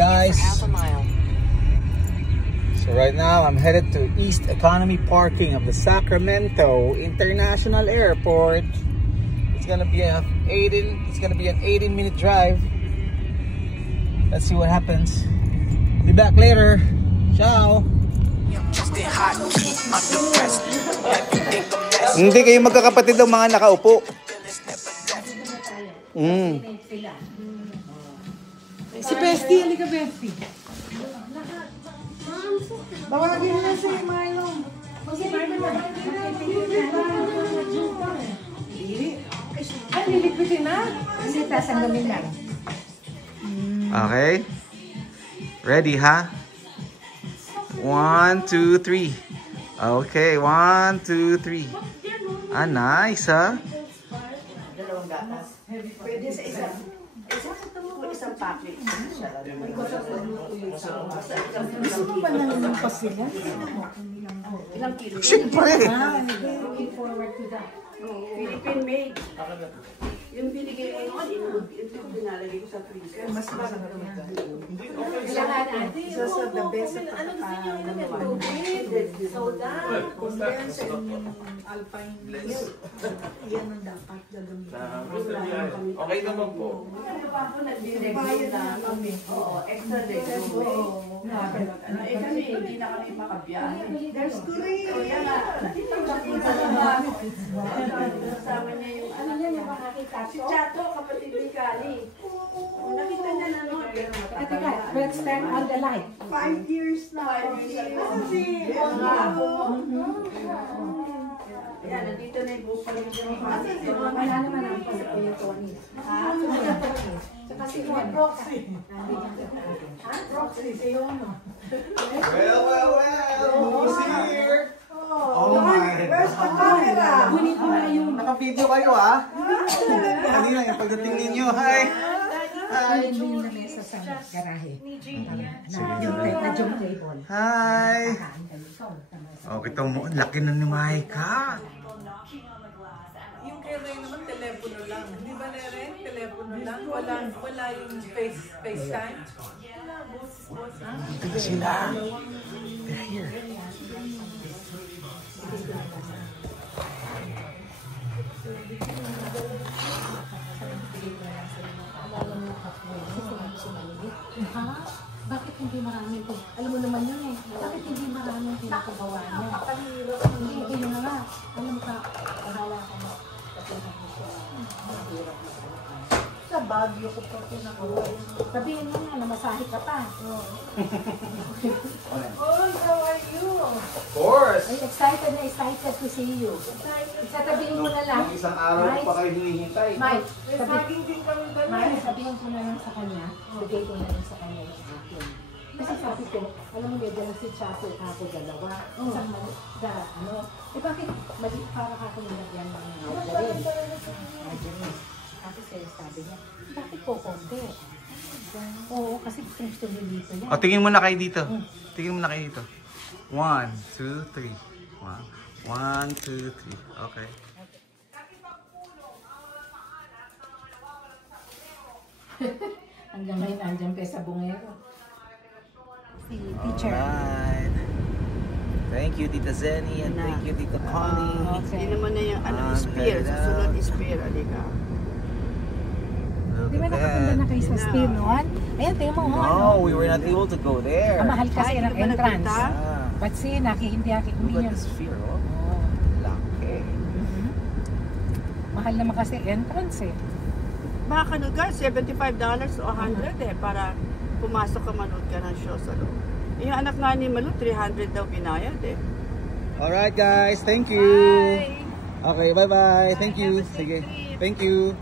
guys. So right now I'm headed to East Economy Parking of the Sacramento International Airport. It's gonna be an 18-minute drive. Let's see what happens. Be back later. Ciao. Hindi kayo magkakapatid ng mga nakaupo. Si Bestie, halika Bestie. Bawagin na si Milo. Ay, nilipitin na. Kasi tasanggalin lang. Okay. Ready, ha? 1, 2, 3. Okay, 1, 2, 3. Ah, nice, ha? Dalawang gatas. Pwede sa isang package. Gusto mo ba nangyayampas sila? Ilang kilo? Siyempre! Looking forward to that. Philippine made. Yung binigay ko noon, yung binalagay ko sa freezer. Mas marami naman. Isa sa the best sa pagkakalaman. Soda, condense, and alpine milk. Yan ang dapat gagamitin. Okay naman po. Bayad na kami. Oo, extra day. Eh kami, hindi na kami makabiyahe. There's great. Kaya nga, nakita naman. Kasama niya yung ano niya, si Chato, kapatid ni Kali. Nakita niya na no. Let's turn on the light. 5 years na. 5 years na. Ayan, nandito na yung bukal yung Wala naman ang Kuya Tony. Tsaka si Roxy. Roxy, si Yono. Well. Who's here? Oh my. Where's the camera? Gunit mo na yung... Naka-video kayo, ha? Kanina yung pagdating ninyo. Hi! Gunit mo yung lamesa sa garahe. Yung na-jump table. Hi! Oh, kita mo, ang laki na ni Maika. Yung kay Ray naman, telepono lang. Di ba, Ray? Telepono lang. Wala yung FaceTime. Wala, boses. Dito sila. They're here. Ha? Bakit hindi maraming alam mo naman yun eh. Bakit hindi maraming pinapagawa niya? Hindi, yun na nga. Alam mo ka, bahala ka na. Sa Baguio ko pa pinagawa yun. Sabihin mo nga, namasahe ka pa. Oh, how are you? Of course! Ay, excited to see you. Sabihin mo na lang. Isang araw pa kayo hinihintay. Mike, Saging din kami doon. Mike, sabihin ko na lang sa kanya. Bigay ko na lang sa kanya yung akin. Kasi sabi ko, alam mo, may dala si Chapo ako dalawa. Isang mali, bakit mali para ako nilagyan ng margarine? Tapos sabi niya, bakit po konti? Oo, kasi gusto niyo dito yan. O, tingin mo na kayo dito. Tingin mo na kayo dito. 1, 2, 3. 1, 2, 3. Okay. Hanggang ngayon, andyan kayo sa bungero. Si teacher. Alright. Thank you, Tita Zenny, and thank you, Tita Connie. Hindi naman na yung spear. Susunod spear. Alika. Di ba nakapunta na kayo sa spear noon? Ayan, tingnan mo. No, we were not able to go there. Ang mahal kasi ng entrance. But see, hindi Look at the sphere, oh. Laki. Mahal naman kasi entrance eh. Baka no guys, $75 o $100 para pumasok ka manood ka ng show sa loob. Yung anak nga ni Malu, 300 daw binayad eh. Alright guys, thank you. Bye! Okay, bye-bye. Thank you. Sige. Thank you.